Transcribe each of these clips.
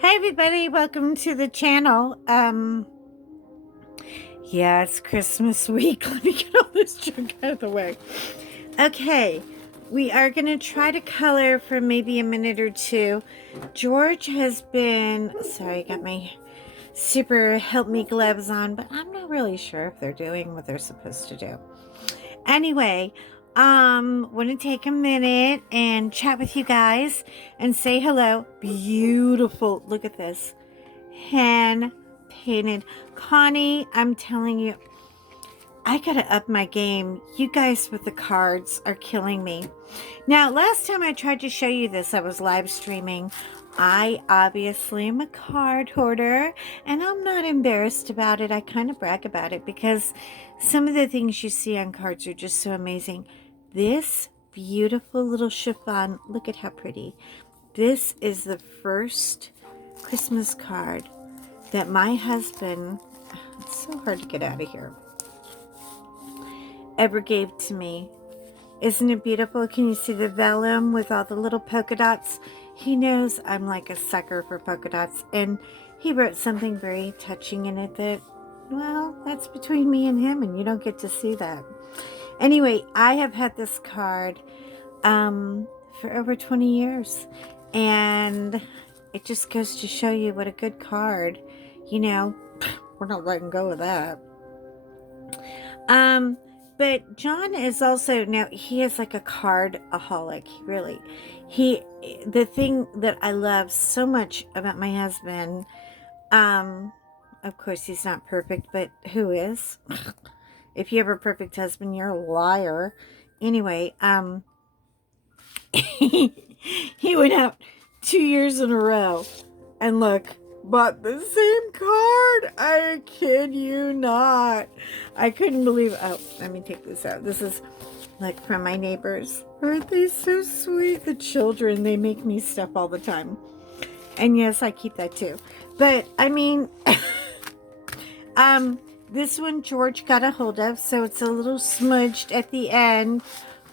Hey everybody, welcome to the channel. Yeah, it's Christmas week. Let me get all this junk out of the way. Okay, we are going to try to color for maybe a minute or two. George has been, sorry, I got my super help me gloves on, but I'm not really sure if they're doing what they're supposed to do. Anyway, want to take a minute and chat with you guys and say hello. Beautiful. Look at this. Hand painted. Connie, I'm telling you, I gotta up my game. You guys with the cards are killing me. Now, last time I tried to show you this, I was live streaming. I obviously am a card hoarder, and I'm not embarrassed about it. I kind of brag about it because some of the things you see on cards are just so amazing. This beautiful little chiffon, look at how pretty. This is the first Christmas card that my husband, it's so hard to get out of here, ever gave to me. Isn't it beautiful? Can you see the vellum with all the little polka dots? He knows I'm like a sucker for polka dots, and he wrote something very touching in it that, well, that's between me and him, and you don't get to see that. Anyway, I have had this card for over 20 years, and it just goes to show you what a good card, we're not letting go of that. But John is also, now he is like a cardaholic. The thing that I love so much about my husband, of course he's not perfect, but who is? If you have a perfect husband, you're a liar. Anyway, he went out 2 years in a row and look, bought the same card. I kid you not. I couldn't believe. Oh, let me take this out. This is like from my neighbors. Aren't they so sweet? The children, they make me stuff all the time. And yes, I keep that too. But I mean, this one George got a hold of, so it's a little smudged at the end.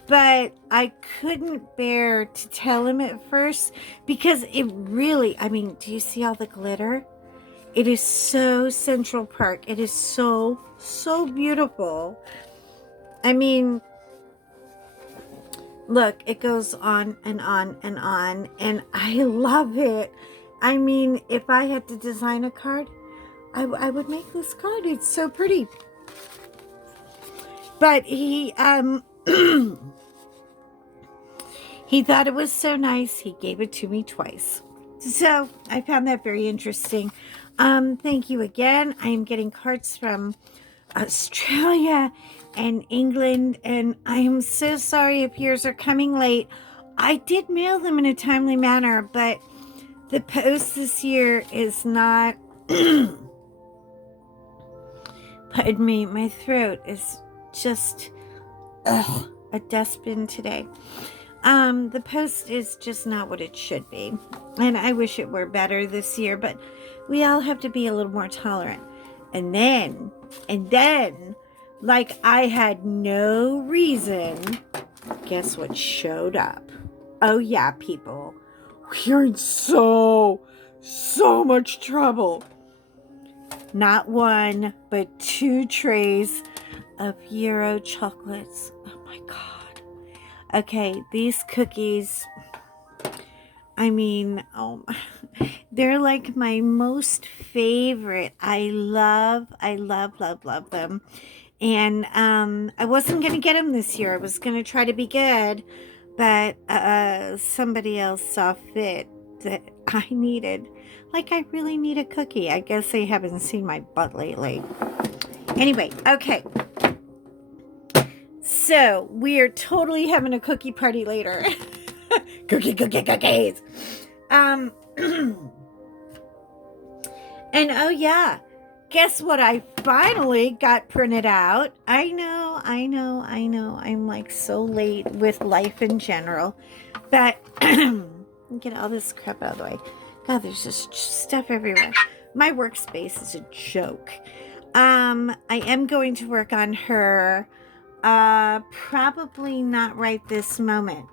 But I couldn't bear to tell him at first because it really, I mean, do you see all the glitter? It is so Central Park. It is so, so beautiful. I mean, look, it goes on and on and on, and I love it. I mean, if I had to design a card, I would make this card. It's so pretty. But he, he thought it was so nice, he gave it to me twice. So I found that very interesting. Thank you again. I am getting cards from Australia and England, and I am so sorry if yours are coming late. I did mail them in a timely manner, but the post this year is not... Pardon me, my throat is just a dustbin today. The post is just not what it should be. And I wish it were better this year, but we all have to be a little more tolerant. And then, like I had no reason, guess what showed up? Oh yeah, people. We're in so much trouble. Not one, but 2 trays of Euro chocolates. Oh my God. Okay, these cookies, I mean, they're like my most favorite. I love them. And I wasn't going to get them this year. I was going to try to be good, but somebody else saw fit that I needed. Like, I really need a cookie. I guess they haven't seen my butt lately. Anyway, okay. So, we are totally having a cookie party later. Cookies. And oh yeah, guess what I finally got printed out? I know. I'm like so late with life in general. But get all this crap out of the way. God, there's just stuff everywhere. My workspace is a joke. I am going to work on her. Probably not right this moment.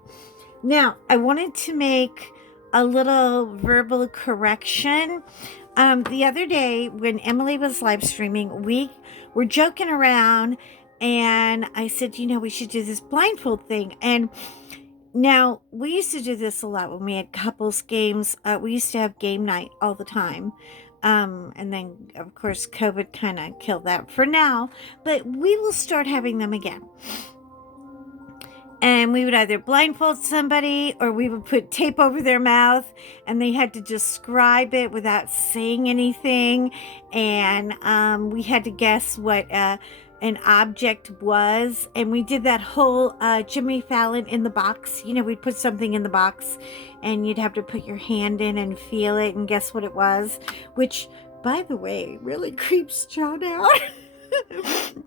Now, I wanted to make a little verbal correction. The other day when Emily was live streaming, we were joking around and I said, we should do this blindfold thing. And now we used to do this a lot when we had couples games. We used to have game night all the time. And then of course COVID kind of killed that for now, but we will start having them again. And we would either blindfold somebody or we would put tape over their mouth and they had to describe it without saying anything. And we had to guess what an object was. And we did that whole Jimmy Fallon in the box. We'd put something in the box and you'd have to put your hand in and feel it and guess what it was. Which, by the way, really creeps John out.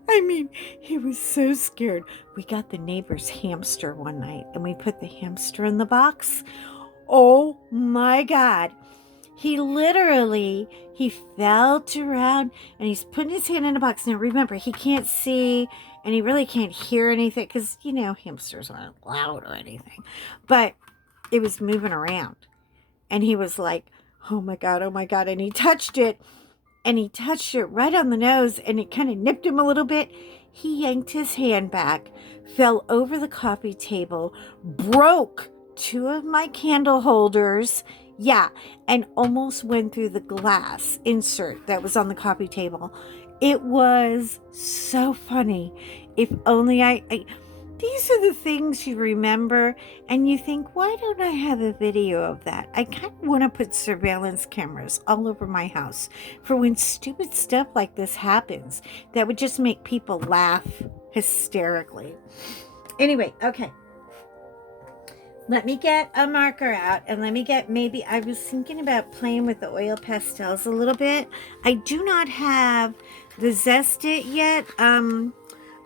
I mean, he was so scared. We got the neighbor's hamster one night and we put the hamster in the box. Oh my God. He felt around and he's putting his hand in a box. Now remember, he can't see and he really can't hear anything because, hamsters aren't loud or anything. But it was moving around. And he was like, oh my God, oh my God. And he touched it. And he touched it right on the nose and it kind of nipped him a little bit. He yanked his hand back, fell over the coffee table, broke 2 of my candle holders. Yeah, and almost went through the glass insert that was on the coffee table. It was so funny. If only these are the things you remember and you think, why don't I have a video of that? I kind of want to put surveillance cameras all over my house for when stupid stuff like this happens that would just make people laugh hysterically. Anyway, okay. Let me get a marker out and let me get I was thinking about playing with the oil pastels a little bit. I do not have the Zest It yet.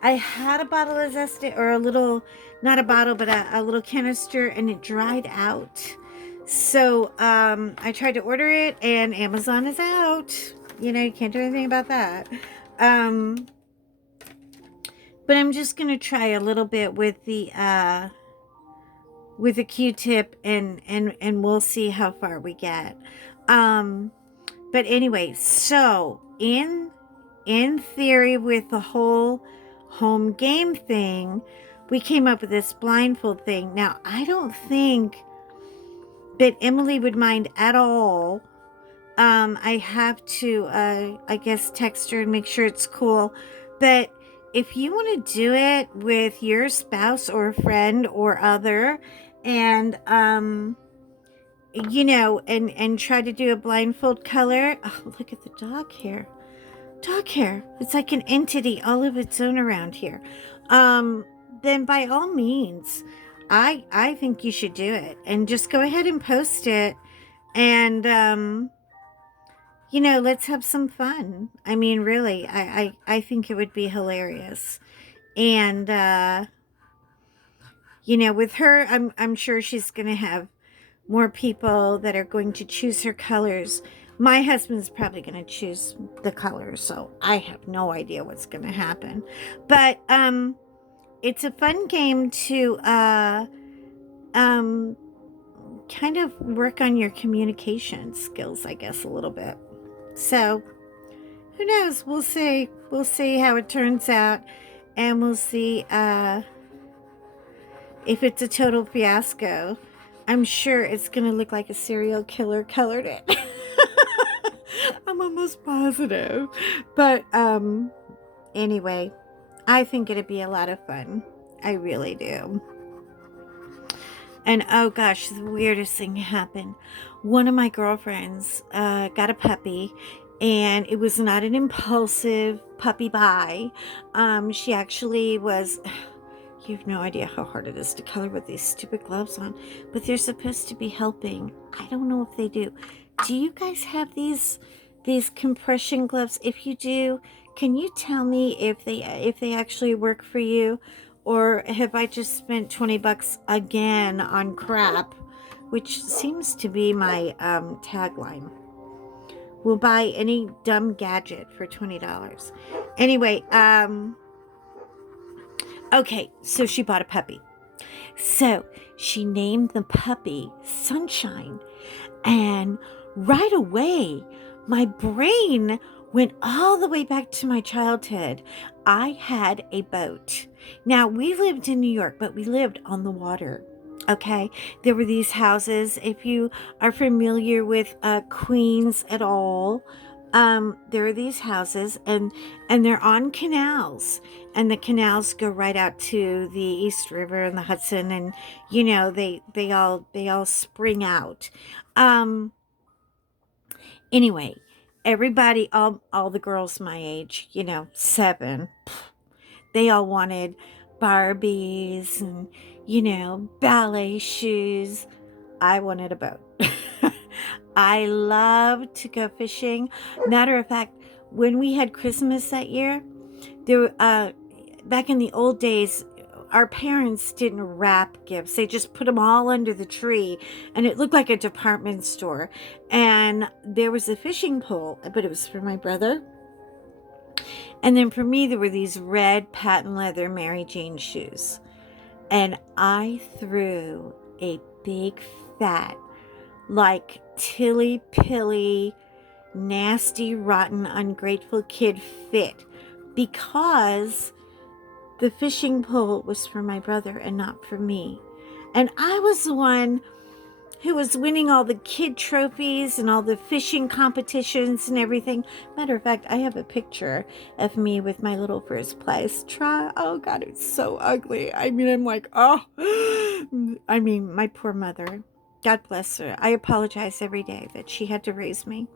I had a bottle of Zest It, or a little, not a bottle, but a little canister, and it dried out. So I tried to order it, and Amazon is out. You can't do anything about that. But I'm just going to try a little bit with the Q-tip, and we'll see how far we get. But anyway, so in theory, with the whole home game thing, we came up with this blindfold thing. Now, I don't think that Emily would mind at all. I have to, I guess, text her and make sure it's cool. But if you want to do it with your spouse or a friend or other, and and try to do a blindfold color. Oh, look at the dog hair. Dog hair. It's like an entity all of its own around here. Then by all means, I think you should do it and just go ahead and post it. And, let's have some fun. I mean, really, I think it would be hilarious. And, with her, I'm sure she's going to have more people that are going to choose her colors. My husband's probably going to choose the colors, so I have no idea what's going to happen. But it's a fun game to kind of work on your communication skills, I guess, a little bit. So who knows? We'll see. We'll see how it turns out, and we'll see if it's a total fiasco. I'm sure it's going to look like a serial killer colored it. I'm almost positive. But anyway, I think it'd be a lot of fun. I really do. And oh gosh, the weirdest thing happened. One of my girlfriends got a puppy, and it was not an impulsive puppy buy. She actually was... You have no idea how hard it is to color with these stupid gloves on, but they're supposed to be helping. I don't know if they do. Do you guys have these compression gloves? If you do, can you tell me if they actually work for you, or have I just spent $20 again on crap, which seems to be my tagline. We'll buy any dumb gadget for $20. Anyway, okay, so she bought a puppy. So she named the puppy Sunshine. And right away, my brain went all the way back to my childhood. I had a boat. Now, we lived in New York, but we lived on the water. Okay, there were these houses. If you are familiar with Queens at all, there are these houses, and they're on canals, and the canals go right out to the East River and the Hudson, and they all spring out. Um, anyway, everybody, all the girls my age, 7, they all wanted Barbies and ballet shoes. I wanted a boat. I love to go fishing. Matter of fact, when we had Christmas that year, there back in the old days, our parents didn't wrap gifts. They just put them all under the tree, and it looked like a department store. And there was a fishing pole, but it was for my brother. And then for me, there were these red patent leather Mary Jane shoes. And I threw a big fat, like tilly pilly, nasty, rotten, ungrateful kid fit, because the fishing pole was for my brother and not for me. And I was the one who was winning all the kid trophies and all the fishing competitions and everything. Matter of fact, I have a picture of me with my little first place try. Oh God, it's so ugly. I mean, I'm like, oh, I mean, my poor mother. God bless her. I apologize every day that she had to raise me.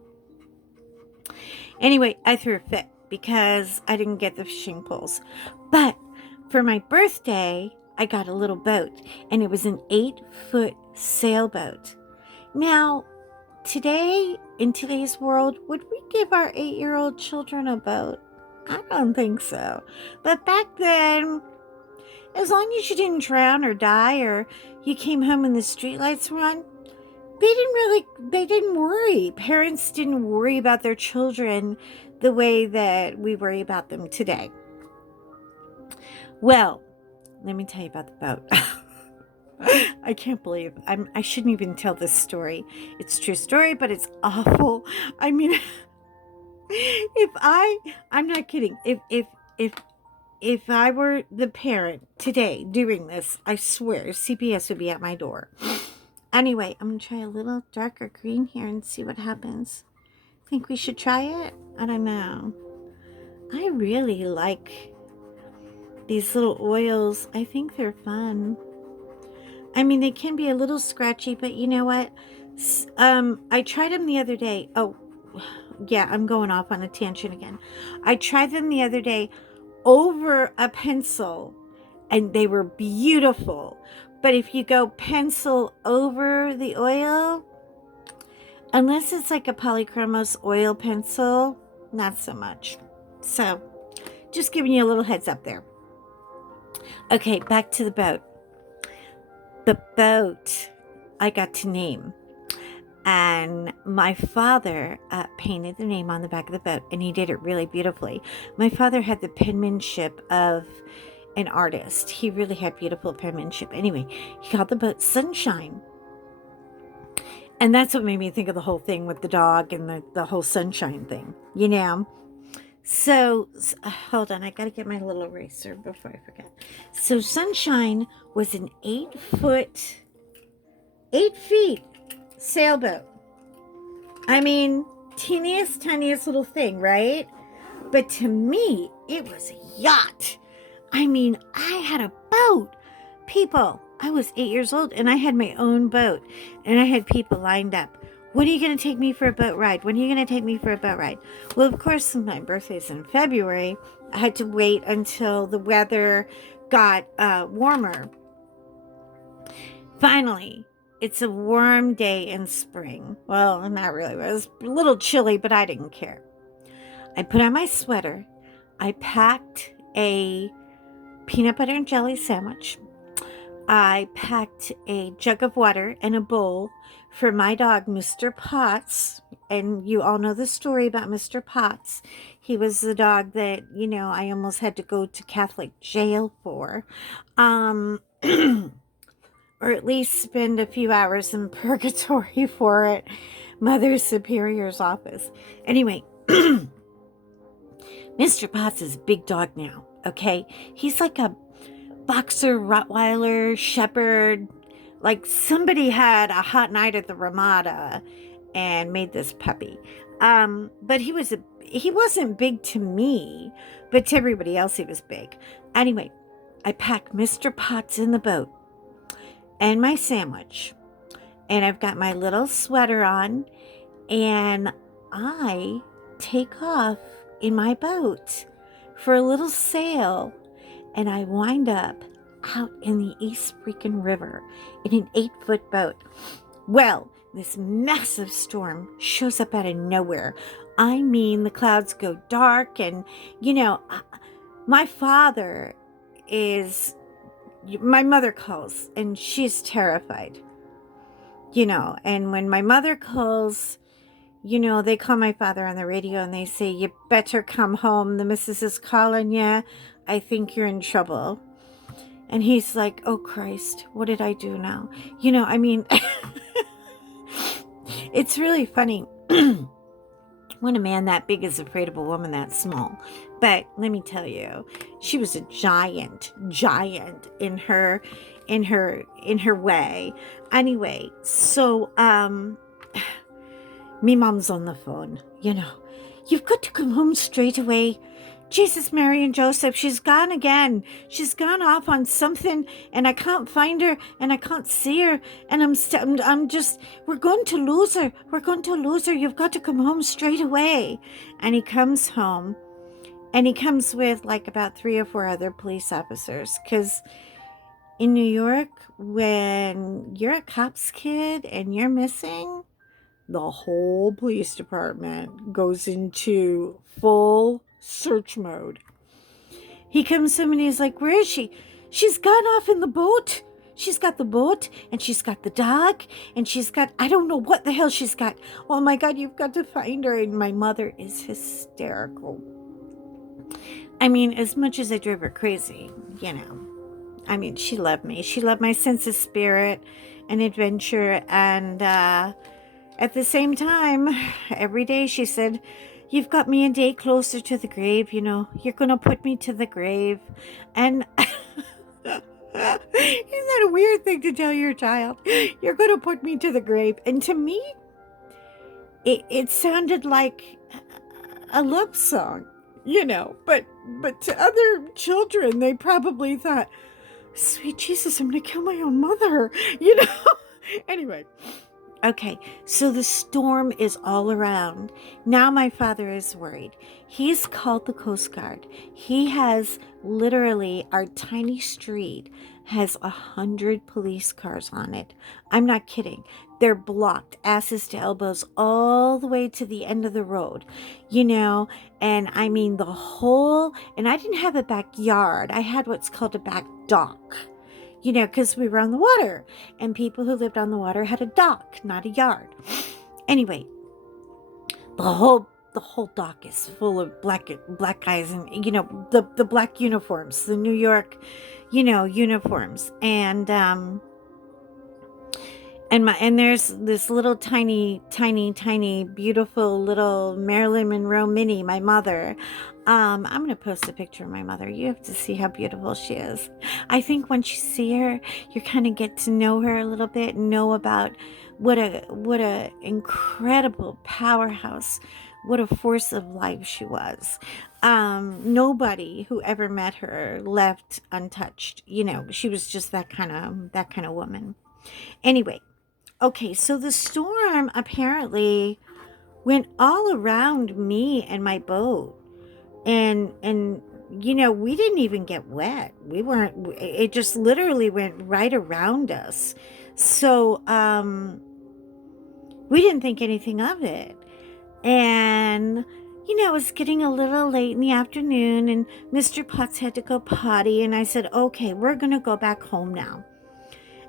Anyway, I threw a fit because I didn't get the fishing poles. But for my birthday, I got a little boat, and it was an 8-foot sailboat. Now, in today's world, would we give our 8-year-old children a boat? I don't think so. But back then, as long as you didn't drown or die, or you came home and the streetlights were on, they didn't worry. Parents didn't worry about their children the way that we worry about them today. Well, let me tell you about the boat. I can't believe I shouldn't even tell this story. It's a true story, but it's awful. I mean, I'm not kidding. If I were the parent today doing this, I swear CPS would be at my door. Anyway, I'm going to try a little darker green here and see what happens. Think we should try it? I don't know. I really like these little oils. I think they're fun. I mean, they can be a little scratchy, but you know what? I tried them the other day. Oh, yeah, I'm going off on a tangent again. I tried them the other day over a pencil, and they were beautiful. But if you go pencil over the oil, unless it's like a Polychromos oil pencil, not so much. So, just giving you a little heads up there. Okay, back to the boat. The boat I got to name. And my father painted the name on the back of the boat, and he did it really beautifully. My father had the penmanship of an artist. He really had beautiful penmanship. Anyway, he called the boat Sunshine. And that's what made me think of the whole thing with the dog and the whole sunshine thing, So, hold on, I gotta get my little eraser before I forget. So, Sunshine was an 8 feet sailboat. I mean, tiniest little thing, right? But to me, it was a yacht. I mean, I had a boat. People, I was 8 years old, and I had my own boat, and I had people lined up. When are you going to take me for a boat ride? When are you going to take me for a boat ride? Well, of course, since my birthday's in February, I had to wait until the weather got warmer. Finally, it's a warm day in spring. Well, not really. It was a little chilly, but I didn't care. I put on my sweater. I packed a peanut butter and jelly sandwich. I packed a jug of water and a bowl for my dog, Mr. Potts. And you all know the story about Mr. Potts. He was the dog that, I almost had to go to Catholic jail for. or at least spend a few hours in purgatory for it. Mother Superior's office. Anyway, Mr. Potts is a big dog now, okay? He's like a boxer, Rottweiler, Shepherd. Like somebody had a hot night at the Ramada and made this puppy. But he wasn't big to me, but to everybody else he was big. Anyway, I packed Mr. Potts in the boat and my sandwich. And I've got my little sweater on, and I take off in my boat for a little sail, and I wind up out in the East freaking River in an 8-foot boat. Well, this massive storm shows up out of nowhere. I mean, the clouds go dark, and, my mother calls, and she's terrified. And when my mother calls, they call my father on the radio and they say, "You better come home. The missus is calling you. I think you're in trouble." And he's like, "Oh, Christ, what did I do now?" It's really funny when a man that big is afraid of a woman that small. But let me tell you, she was a giant in her way. Anyway, so me mom's on the phone. "You've got to come home straight away. Jesus, Mary, and Joseph, she's gone again. She's gone off on something, and I can't find her, and I can't see her, and we're going to lose her. We're going to lose her. You've got to come home straight away." And he comes home, and he comes with like about 3 or 4 other police officers, because in New York, when you're a cop's kid and you're missing, the whole police department goes into full search mode. He comes to him and he's like, "Where is she?" "She's gone off in the boat. She's got the boat, and she's got the dog, and she's got, I don't know what the hell she's got. Oh my God, you've got to find her." And my mother is hysterical. I mean, as much as I drove her crazy, she loved me. She loved my sense of spirit and adventure. And at the same time, every day she said, "You've got me a day closer to the grave. You're going to put me to the grave." And isn't that a weird thing to tell your child? You're going to put me to the grave. And to me, it sounded like a love song, but to other children, they probably thought, "Sweet Jesus, I'm going to kill my own mother," Anyway, okay, so the storm is all around. Now my father is worried. He's called the Coast Guard. He has literally, our tiny street has 100 police cars on it. I'm not kidding. They're blocked, asses to elbows, all the way to the end of the road, and I mean and I didn't have a backyard. I had what's called a back dock, because we were on the water, and people who lived on the water had a dock, not a yard. Anyway, the whole dock is full of black guys, and the black uniforms, the New York, uniforms, and there's this little tiny beautiful little Marilyn Monroe Minnie, my mother. I'm going to post a picture of my mother. You have to see how beautiful she is. I think once you see her, you kind of get to know her a little bit and know about what a incredible powerhouse, what a force of life she was. Nobody who ever met her left untouched. She was just that kind of woman. Anyway, okay, so the storm apparently went all around me and my boat. And we didn't even get wet. It just literally went right around us. So, we didn't think anything of it. And, it was getting a little late in the afternoon, and Mr. Potts had to go potty. And I said, "Okay, we're going to go back home now."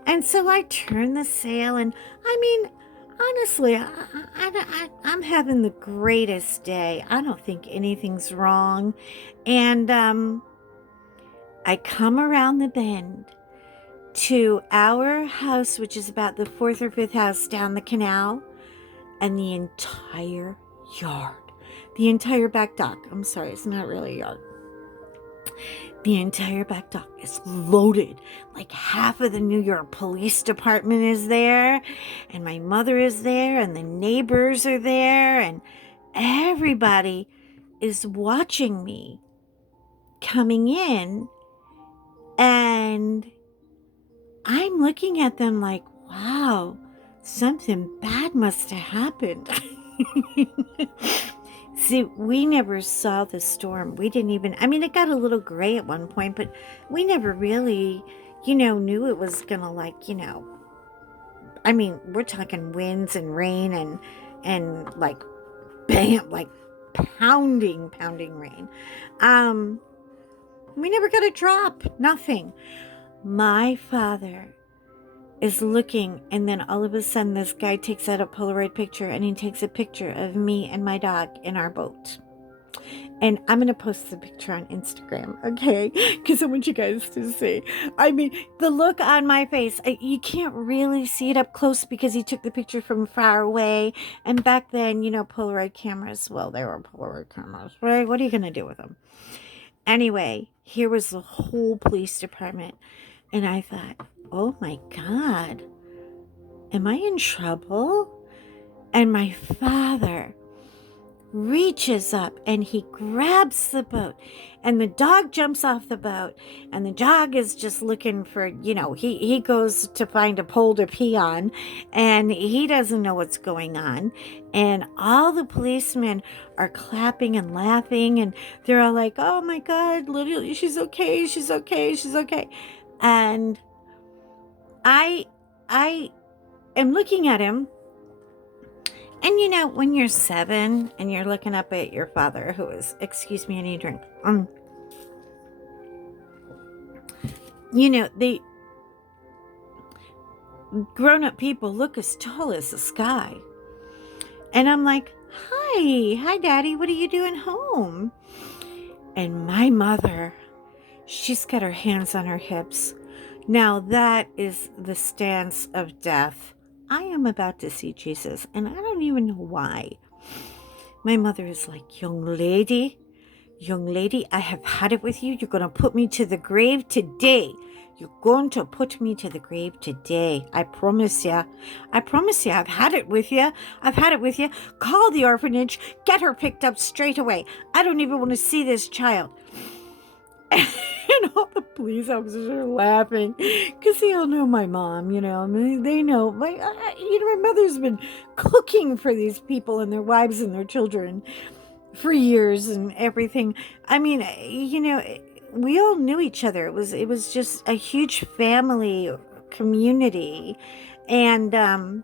And so I turned the sail, and honestly, I'm having the greatest day. I don't think anything's wrong. And I come around the bend to our house, which is about the 4th or 5th house down the canal, and the entire yard, the entire back dock. I'm sorry, it's not really a yard. The entire back dock is loaded. Like half of the New York Police Department is there, and my mother is there, and the neighbors are there, and everybody is watching me coming in, and I'm looking at them like, wow, something bad must have happened. See, we never saw the storm. We didn't even, it got a little gray at one point, but we never really, knew it was going to we're talking winds and rain and like, bam, like pounding rain. We never got a drop, nothing. My father is looking, and then all of a sudden this guy takes out a Polaroid picture, and he takes a picture of me and my dog in our boat. And I'm going to post the picture on Instagram, okay? Because I want you guys to see. The look on my face, you can't really see it up close because he took the picture from far away. And back then, Polaroid cameras, well, they were Polaroid cameras, right? What are you going to do with them? Anyway, here was the whole police department. And I thought, oh my God, am I in trouble? And my father reaches up and he grabs the boat, and the dog jumps off the boat, and the dog is just looking for, he goes to find a pole to pee on, and he doesn't know what's going on. And all the policemen are clapping and laughing, and they're all like, oh my God, literally, she's okay. And I am looking at him, and when you're 7 and you're looking up at your father, who is, excuse me, I need a drink. The grown-up people look as tall as the sky. And I'm like, hi, Daddy, what are you doing home? And my mother, she's got her hands on her hips. Now that is the stance of death. I am about to see Jesus, and I don't even know why. My mother is like, young lady, I have had it with you. You're going to put me to the grave today. You're going to put me to the grave today. I promise you. I've had it with you. Call the orphanage. Get her picked up straight away. I don't even want to see this child. And all the police officers are laughing because they all know my mom, they know my mother's been cooking for these people and their wives and their children for years and everything. We all knew each other. It was just a huge family community. And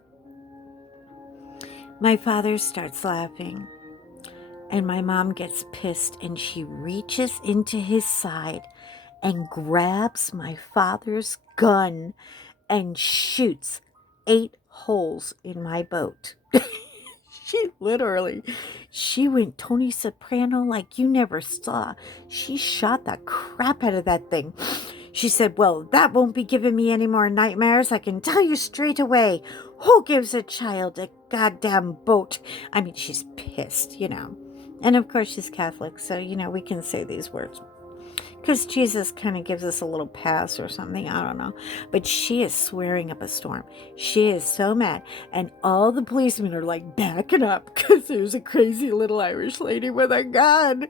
my father starts laughing. And my mom gets pissed, and she reaches into his side and grabs my father's gun and shoots 8 holes in my boat. She went Tony Soprano like you never saw. She shot the crap out of that thing. She said, well, that won't be giving me any more nightmares. I can tell you straight away. Who gives a child a goddamn boat? She's pissed, And of course she's Catholic, so, we can say these words. Because Jesus kind of gives us a little pass or something, I don't know. But she is swearing up a storm. She is so mad. And all the policemen are like backing up because there's a crazy little Irish lady with a gun.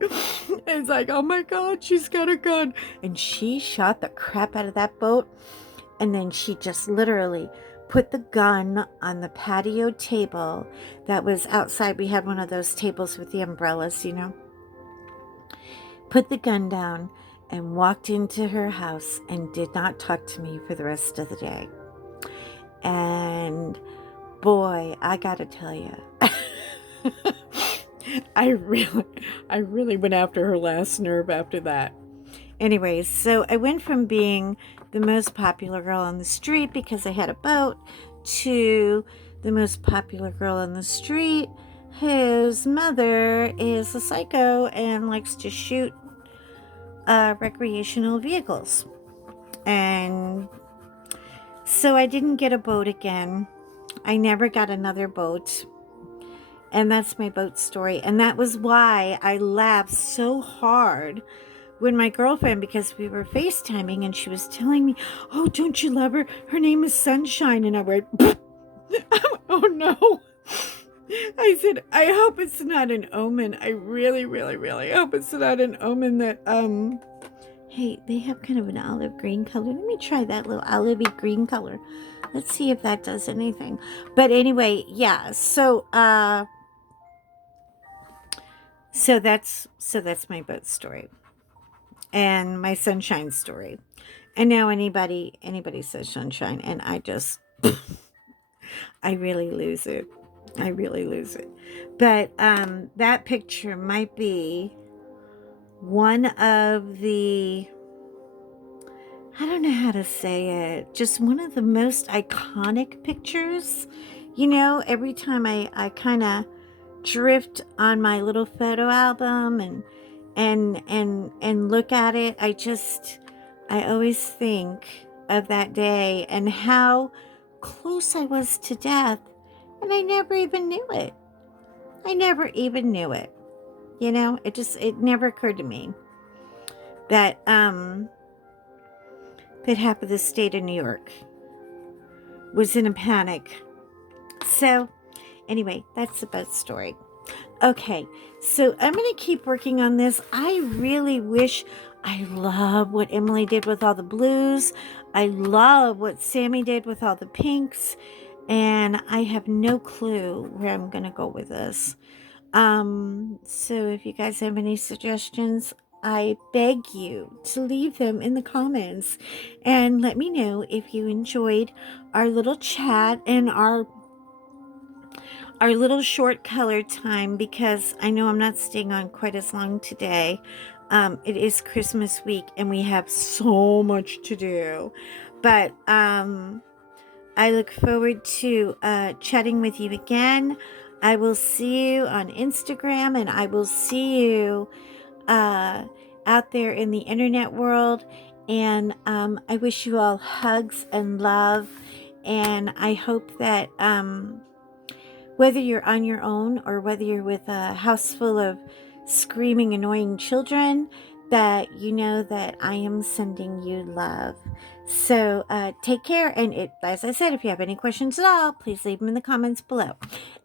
It's like, oh my God, she's got a gun. And she shot the crap out of that boat. And then she just literally put the gun on the patio table that was outside. We had one of those tables with the umbrellas, Put the gun down and walked into her house and did not talk to me for the rest of the day. And boy, I gotta tell you, I really went after her last nerve after that. Anyways, so I went from being the most popular girl on the street because I had a boat to the most popular girl on the street whose mother is a psycho and likes to shoot recreational vehicles. And So I didn't get a boat again. I never got another boat. And that's my boat story. And that was why I laughed so hard when my girlfriend, because we were FaceTiming and she was telling me, oh, don't you love her? Her name is Sunshine. And I went, oh no. I said, I hope it's not an omen. I really, really, really hope it's not an omen that, hey, they have kind of an olive green color. Let me try that little olivey green color. Let's see if that does anything. But anyway, yeah. So that's my boat story and my sunshine story. And now anybody says sunshine, and I just I really lose it. I really lose it. But that picture might be one of the, I don't know how to say it, just one of the most iconic pictures. You know, every time I kind of drift on my little photo album and look at it, I always think of that day and how close I was to death, and I never even knew it. I never even knew it. You know, it never occurred to me that that half of the state of New York was in a panic. So anyway, that's the boat story. Okay, so I'm going to keep working on this. I really wish, I love what Emily did with all the blues. I love what Sammy did with all the pinks. And I have no clue where I'm going to go with this. So if you guys have any suggestions, I beg you to leave them in the comments and let me know if you enjoyed our little chat and our little short color time, because I know I'm not staying on quite as long today. It is Christmas week and we have so much to do, but I look forward to chatting with you again. I will see you on Instagram, and I will see you out there in the internet world. And I wish you all hugs and love. And I hope that whether you're on your own or whether you're with a house full of screaming, annoying children, that you know that I am sending you love. So take care. And as I said, if you have any questions at all, please leave them in the comments below.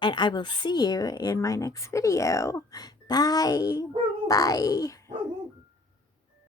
And I will see you in my next video. Bye. Bye.